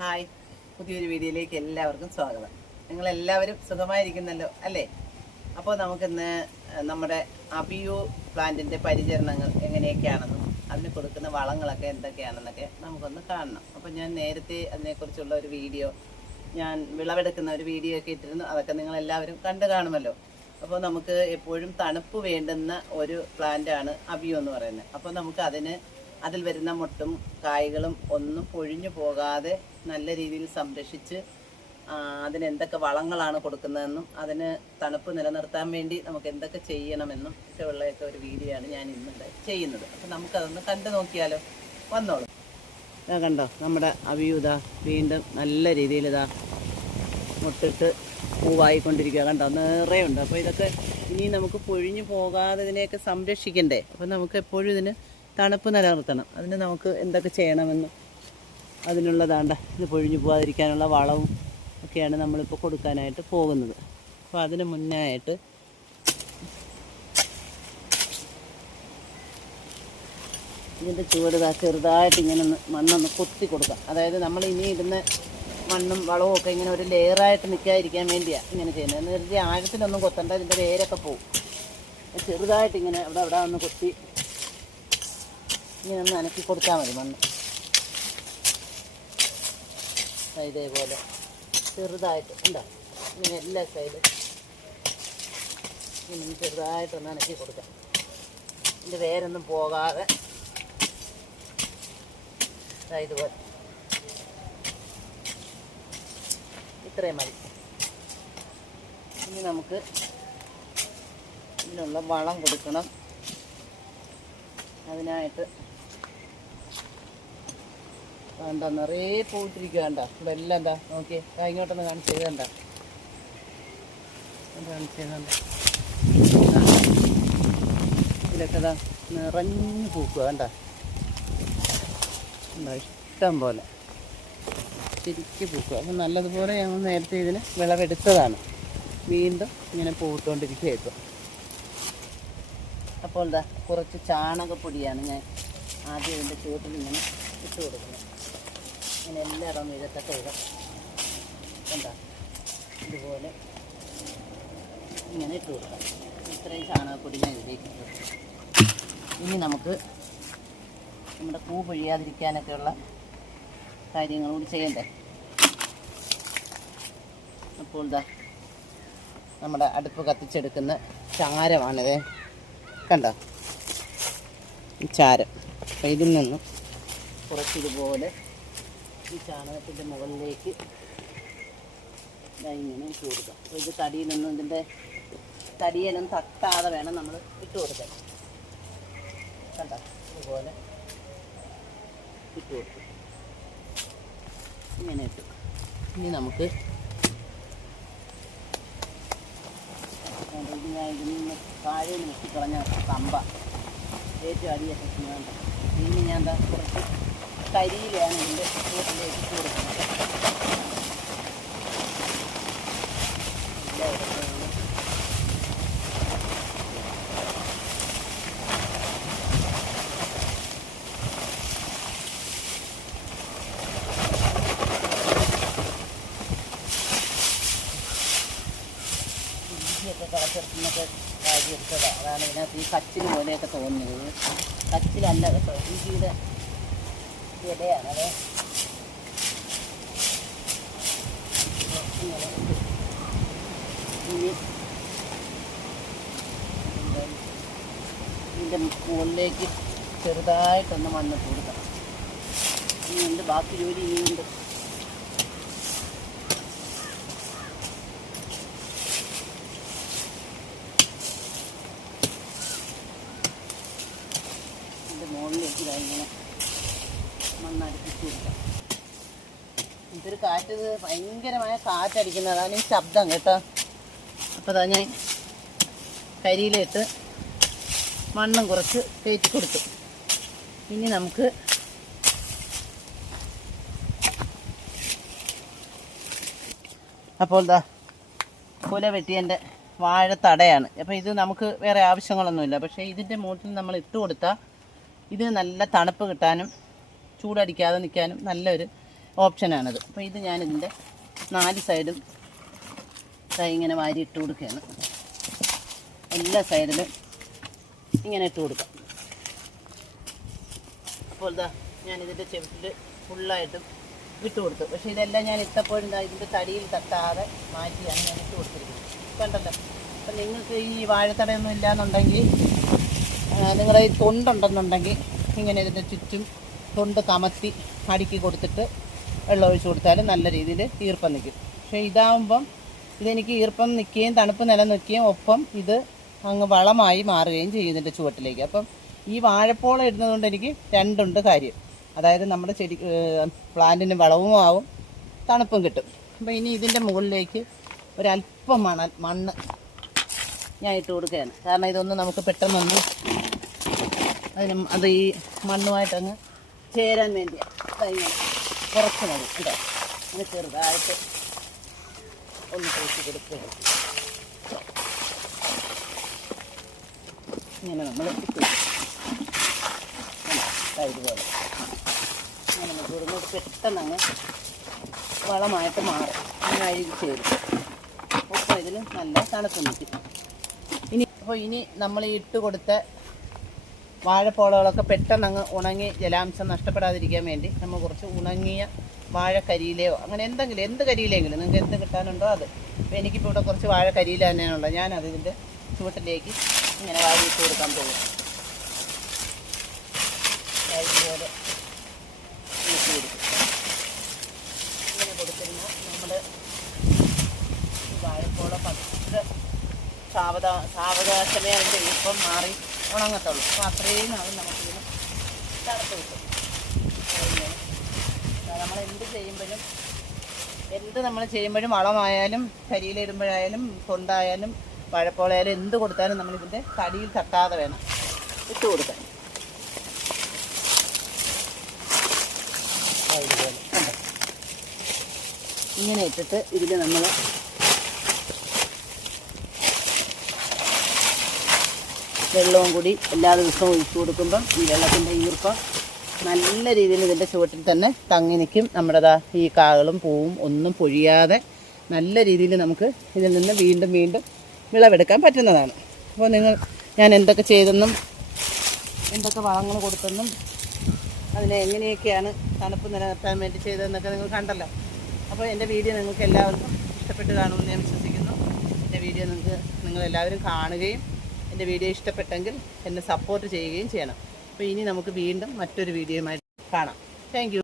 Hi. പുതിയൊരു വീഡിയോയിലേക്ക് എല്ലാവർക്കും സ്വാഗതം. നിങ്ങളെല്ലാവരും സുഖമായിരിക്കുന്നല്ലോ അല്ലേ? അപ്പോൾ നമുക്കിന്ന് നമ്മുടെ അബിയു പ്ലാന്റിന്റെ പരിചരണങ്ങൾ എങ്ങനെയൊക്കെയാണെന്നും അതിന് കൊടുക്കുന്ന വളങ്ങളൊക്കെ എന്തൊക്കെയാണെന്നൊക്കെ നമുക്കൊന്ന് കാണണം. അപ്പോൾ ഞാൻ നേരത്തെ അതിനെക്കുറിച്ചുള്ള ഒരു വീഡിയോ ഞാൻ വിളവെടുക്കുന്ന ഒരു വീഡിയോ ഒക്കെ ഇട്ടിരുന്നു. അതൊക്കെ നിങ്ങളെല്ലാവരും കണ്ടു കാണുമല്ലോ. അപ്പോൾ നമുക്ക് എപ്പോഴും തണുപ്പ് വേണ്ടുന്ന ഒരു പ്ലാന്റാണ് അബിയു എന്ന് പറയുന്നത്. അപ്പോൾ നമുക്ക് അതിന് അതിൽ വരുന്ന മുട്ടും കായ്കളും ഒന്നും പൊഴിഞ്ഞു പോകാതെ നല്ല രീതിയിൽ സംരക്ഷിച്ച് അതിന് എന്തൊക്കെ വളങ്ങളാണ് കൊടുക്കുന്നതെന്നും അതിന് തണുപ്പ് നിലനിർത്താൻ വേണ്ടി നമുക്ക് എന്തൊക്കെ ചെയ്യണമെന്നും ഒക്കെ ഉള്ളതൊക്കെ ഒരു വീഡിയോ ആണ് ഞാൻ ഇന്നുണ്ട് ചെയ്യുന്നത്. അപ്പം നമുക്കതൊന്ന് കണ്ടു നോക്കിയാലോ? വന്നോളൂ. കണ്ടോ? നമ്മുടെ അവിയുത വീണ്ടും നല്ല രീതിയിൽ ഇതാ മുട്ടിട്ട് പൂവായിക്കൊണ്ടിരിക്കുക കണ്ടോ? നിറയുണ്ട് അപ്പോൾ ഇതൊക്കെ ഇനി നമുക്ക് പൊഴിഞ്ഞു പോകാതെ ഇതിനെയൊക്കെ സംരക്ഷിക്കണ്ടേ? അപ്പം നമുക്ക് എപ്പോഴും ഇതിന് തണുപ്പ് നിലനിർത്തണം. അതിന് നമുക്ക് എന്തൊക്കെ ചെയ്യണമെന്ന് അതിനുള്ളതാണ്ട. ഇത് പൊഴിഞ്ഞു പോകാതിരിക്കാനുള്ള വളവും ഒക്കെയാണ് നമ്മളിപ്പോൾ കൊടുക്കാനായിട്ട് പോകുന്നത്. അപ്പോൾ അതിന് മുന്നായിട്ട് ഇതിന്റെ ചുവട് ചെറുതായിട്ട് ഇങ്ങനെ ഒന്ന് മണ്ണൊന്ന് കൊത്തി കൊടുക്കാം. അതായത് നമ്മൾ ഇനി ഇടുന്ന മണ്ണും വളവും ഒക്കെ ഇങ്ങനെ ഒരു ലെയറായിട്ട് നിൽക്കാതിരിക്കാൻ വേണ്ടിയാണ് ഇങ്ങനെ ചെയ്യുന്നത്. എന്ന് ആഴത്തിലൊന്നും കൊത്തണ്ട ഇതിന്റെ വേരൊക്കെ പോവും. ചെറുതായിട്ട് ഇങ്ങനെ അവിടെ അവിടെ ഒന്ന് കൊത്തി ഇങ്ങനെ ഒന്ന് അനക്കി കൊടുത്താൽ മതി മണ്ണ്. ഇതേപോലെ ചെറുതായിട്ട് ഉണ്ടോ ഇങ്ങനെ എല്ലാ സൈഡും ഇങ്ങനെ ചെറുതായിട്ടൊന്ന് അനക്കി കൊടുക്കാം. ഇതിന്റെ വേരൊന്നും പോകാതെ. ഇതുപോലെ. ഇത്രയും മതി. ഇനി നമുക്ക് ഇതിനുള്ള വളം കൊടുക്കണം. അതിനായിട്ട് വേണ്ട നിറയെ പോയിട്ടിരിക്കുക വേണ്ട ഇവിടെ എല്ലാം എന്താ നോക്കിയേ ദാ ഇങ്ങോട്ടൊന്ന് കാണിച്ച് ചെയ്തണ്ട കാണിച്ച് ചെയ്തണ്ട ഇതിലൊക്കെ ഇതാ നിറഞ്ഞു പൂക്കുക വേണ്ട? ഇഷ്ടം പോലെ. ശരിക്ക് പൂക്കുക അപ്പം നല്ലതുപോലെ ഞങ്ങൾ നേരത്തെ ഇതിന് വിളവെടുത്തതാണ്. വീണ്ടും ഇങ്ങനെ പൂട്ടുകൊണ്ടിരിക്കുകയായിരുന്നു അപ്പോൾ എന്താ കുറച്ച് ചാണകപ്പൊടിയാണ് ഞാൻ ആദ്യം ഇതിന്റെ ചുവട്ടിൽ ഇങ്ങനെ ഇട്ട് കൊടുക്കുന്നത്. ഇങ്ങനെ എല്ലായിടവും വീഴത്തക്ക വിധം എന്താ ഇതുപോലെ ഇങ്ങനെ ഇട്ട് കൊടുക്കാം. ഇത്രയും ചാണകപ്പൊടി ഞാൻ ഇതിലേക്ക് ഇനി നമുക്ക് നമ്മുടെ പൂ പൊഴിയാതിരിക്കാനൊക്കെയുള്ള കാര്യങ്ങൾ കൂടി ചെയ്യണ്ടേ? അപ്പോൾ എന്താ നമ്മുടെ അടുപ്പ് കത്തിച്ചെടുക്കുന്ന ചാരമാണിത്. കണ്ടോ? ചാരം. അപ്പം ഇതിൽ നിന്നും കുറച്ചിതുപോലെ ഈ ചാണകത്തിന്റെ മുകളിലേക്ക് ഇങ്ങനെ ഇട്ട് കൊടുക്കാം അപ്പോൾ ഇത് തടിയിൽ നിന്നും ഇതിന്റെ തടിയിലും തട്ടാതെ വേണം നമ്മൾ ഇട്ട് കൊടുക്കാൻ. കണ്ടോ? ഇതുപോലെ ഇട്ട് കൊടുക്കും. ഇങ്ങനെ ഇട്ടു. ഇനി നമുക്ക് ഞാൻ ഇതിൽ നിന്ന് താഴെ മുക്കിക്കളഞ്ഞ കമ്പ. ഏറ്റവും അടിയൊക്കെ ഇനി ഞാൻ എന്താ കുറച്ച് കരിയിലാണ് ഇതിന്റെ ചുവട്ടിലേക്ക് ഇട്ട് കൊടുക്കുന്നത് എല്ലായിടത്തും ഇങ്ങനെ ഇഞ്ചിയൊക്കെ എടുത്തതാണ് അതാണ് ഇതിനകത്ത് ഈ കച്ചിന് പോലെയൊക്കെ തോന്നുന്നത്. കച്ചിലല്ല കേട്ടോ ഇഞ്ചിയുടെ ഇലയാണ് അതെ. ഇങ്ങനെ ഇട്ട്. ഇനി ഇതിന്റെ മുകളിലേക്ക് ചെറുതായിട്ടൊന്ന് മണ്ണിട്ട് കൊടുക്കണം. ഇനിയുണ്ട് ബാക്കി ജോലി ഇനിയുണ്ട് ഇതിന്റെ മുകളിലേക്ക് ഇതാ ഇങ്ങനെ മണ്ണടുപ്പിച്ച് കൊടുക്കാം ഇതൊരു കാറ്റ് ഭയങ്കരമായ കാറ്റടിക്കുന്നത് അതാണ് ഈ ശബ്ദം കേട്ടോ. അപ്പോൾ അതാ ഞാൻ കരിയിലിട്ട് മണ്ണും കുറച്ച് കയറ്റി കൊടുത്തു. ഇനി നമുക്ക് അപ്പോൾ എന്താ കുല വെട്ടിയന്റെ തടയാണ് അപ്പോൾ ഇത് നമുക്ക് വേറെ ആവശ്യങ്ങളൊന്നുമില്ല. പക്ഷേ ഇതിന്റെ മുകളിൽ നമ്മൾ ഇട്ട് കൊടുത്താൽ ഇതിന് നല്ല തണുപ്പ് കിട്ടാനും ചൂടടിക്കാതെ നിൽക്കാനും നല്ലൊരു ഓപ്ഷനാണത്. അപ്പോൾ ഇത് ഞാനിതിന്റെ നാല് സൈഡും ഇങ്ങനെ വാരി ഇട്ട് കൊടുക്കുകയാണ്. എല്ലാ സൈഡിലും ഇങ്ങനെ ഇട്ട് കൊടുക്കാം. അപ്പോൾ ഇതാ ഞാനിതിന്റെ ചെവിട്ടിൽ ഫുള്ളായിട്ടും ഇട്ട് കൊടുത്തു. പക്ഷേ ഇതെല്ലാം ഞാൻ ഇട്ടപ്പോഴും ഇതിന്റെ തടിയിൽ തട്ടാതെ മാറ്റിയാണ് ഞാൻ ഇട്ട് കൊടുത്തിരിക്കുന്നത്. കണ്ടല്ലോ? അപ്പം നിങ്ങൾക്ക് ഈ വാഴത്തടയൊന്നും ഇല്ലയെന്നുണ്ടെങ്കിൽ നിങ്ങളുടെ ഈ തൊണ്ടുണ്ടെന്നുണ്ടെങ്കിൽ ഇങ്ങനെ ഇതിന്റെ ചുറ്റും തൊണ്ട് കമത്തി അടുക്കി കൊടുത്തിട്ട് വെള്ളം ഒഴിച്ച് കൊടുത്താൽ നല്ല രീതിയിൽ ഈർപ്പം നിൽക്കും. പക്ഷേ ഇതാവുമ്പം ഇതെനിക്ക് ഈർപ്പം നിൽക്കുകയും തണുപ്പ് നിലനിൽക്കുകയും ഒപ്പം ഇത് അങ്ങ് വളമായി മാറുകയും ചെയ്യും ഇതിന്റെ ചുവട്ടിലേക്ക്. അപ്പം ഈ വാഴപ്പോളം ഇടുന്നതുകൊണ്ട് എനിക്ക് രണ്ടുണ്ട് കാര്യം. അതായത് നമ്മുടെ ചെടി പ്ലാന്റിന് വളവും ആവും തണുപ്പും കിട്ടും. അപ്പോൾ ഇനി ഇതിന്റെ മുകളിലേക്ക് ഒരല്പം മണൽ മണ്ണ് ഞാൻ ഇട്ട് കൊടുക്കുകയാണ്. കാരണം ഇതൊന്നും നമുക്ക് പെട്ടെന്നൊന്ന് അതിന് അത് ഈ മണ്ണുമായിട്ടങ്ങ് ചേരാൻ വേണ്ടിയാണ്. കുറച്ച് മതി. കേട്ടോ അങ്ങനെ ചെറുതായിട്ട് ഒന്ന് തേച്ച് കൊടുക്കുകയാണ് ഇങ്ങനെ നമ്മൾ ഇതുപോലെ. അങ്ങനെ നമുക്ക് ഇടുന്നത് പെട്ടെന്ന് അങ്ങ് വളമായിട്ട് മാറും. അങ്ങനെ അഴുകി ചേരും. അപ്പോൾ ഇതിന് നല്ല തണുപ്പ് നിൽക്കും. ഇനി അപ്പോൾ ഇനി നമ്മൾ ഇട്ട് കൊടുത്ത വാഴപ്പോളകളൊക്കെ പെട്ടെന്ന് അങ്ങ് ഉണങ്ങി ജലാംശം നഷ്ടപ്പെടാതിരിക്കാൻ വേണ്ടി നമ്മൾ കുറച്ച് ഉണങ്ങിയ വാഴക്കരിയിലയോ അങ്ങനെ എന്തെങ്കിലും എന്ത് കരിയിലെങ്കിലും നിങ്ങൾക്ക് എന്ത് കിട്ടാനുണ്ടോ അത്. അപ്പോൾ എനിക്കിപ്പോൾ ഇവിടെ കുറച്ച് വാഴക്കരിയില തന്നെയാണുള്ളത്. ഞാനത് ഇതിന്റെ ചുവട്ടിലേക്ക് ഇങ്ങനെ വാരിയിട്ട് കൊടുക്കാൻ പോകും ഇതുപോലെ ഇങ്ങനെ കൊടുത്തിരുന്നാൽ നമ്മൾ വാഴപ്പോള പത്ത് സാവധാ സാവകാശമേ അതിന്റെ ഇപ്പം മാറി ഉണങ്ങത്തുള്ളൂ. അപ്പോൾ അത്രയും നാളും നമുക്കിതിന് തണുത്ത് കിട്ടും. നമ്മൾ എന്ത് ചെയ്യുമ്പോഴും എന്ത് നമ്മൾ ചെയ്യുമ്പോഴും വളമായാലും കരിയിലിടുമ്പോഴായാലും കൊണ്ടായാലും പഴപ്പോളായാലും എന്ത് കൊടുത്താലും നമ്മളിതിന്റെ തടിയിൽ തട്ടാതെ വേണം ഇട്ട് കൊടുക്കാൻ. ഇങ്ങനെ ഇട്ടിട്ട് ഇതിൽ നമ്മൾ വെള്ളവും കൂടി എല്ലാ ദിവസവും ഒഴിച്ചു കൊടുക്കുമ്പം ഈ വെള്ളത്തിന്റെ ഈർപ്പം നല്ല രീതിയിൽ ഇതിന്റെ ചുവട്ടിൽ തന്നെ തങ്ങി നിൽക്കും. നമ്മുടെ ദാ ഈ കാകളും പൂവും ഒന്നും പൊഴിയാതെ നല്ല രീതിയിൽ നമുക്ക് ഇതിൽ നിന്ന് വീണ്ടും വീണ്ടും വിളവെടുക്കാൻ പറ്റുന്നതാണ്. അപ്പോൾ നിങ്ങൾ ഞാൻ എന്തൊക്കെ ചെയ്തെന്നും എന്തൊക്കെ വളങ്ങൾ കൊടുത്തെന്നും അതിനെ എങ്ങനെയൊക്കെയാണ് തണുപ്പ് നിലനിർത്താൻ വേണ്ടി ചെയ്തതെന്നൊക്കെ നിങ്ങൾ കണ്ടല്ലോ. അപ്പോൾ എന്റെ വീഡിയോ നിങ്ങൾക്ക് എല്ലാവർക്കും ഇഷ്ടപ്പെട്ട് കാണുമെന്ന് ഞാൻ വിശ്വസിക്കുന്നു. എന്റെ വീഡിയോ നിങ്ങൾക്ക് നിങ്ങളെല്ലാവരും കാണുകയും എന്റെ വീഡിയോ ഇഷ്ടപ്പെട്ടെങ്കിൽ എന്നെ സപ്പോർട്ട് ചെയ്യുകയും ചെയ്യണം. അപ്പോൾ ഇനി നമുക്ക് വീണ്ടും മറ്റൊരു വീഡിയോയുമായി കാണാം. താങ്ക്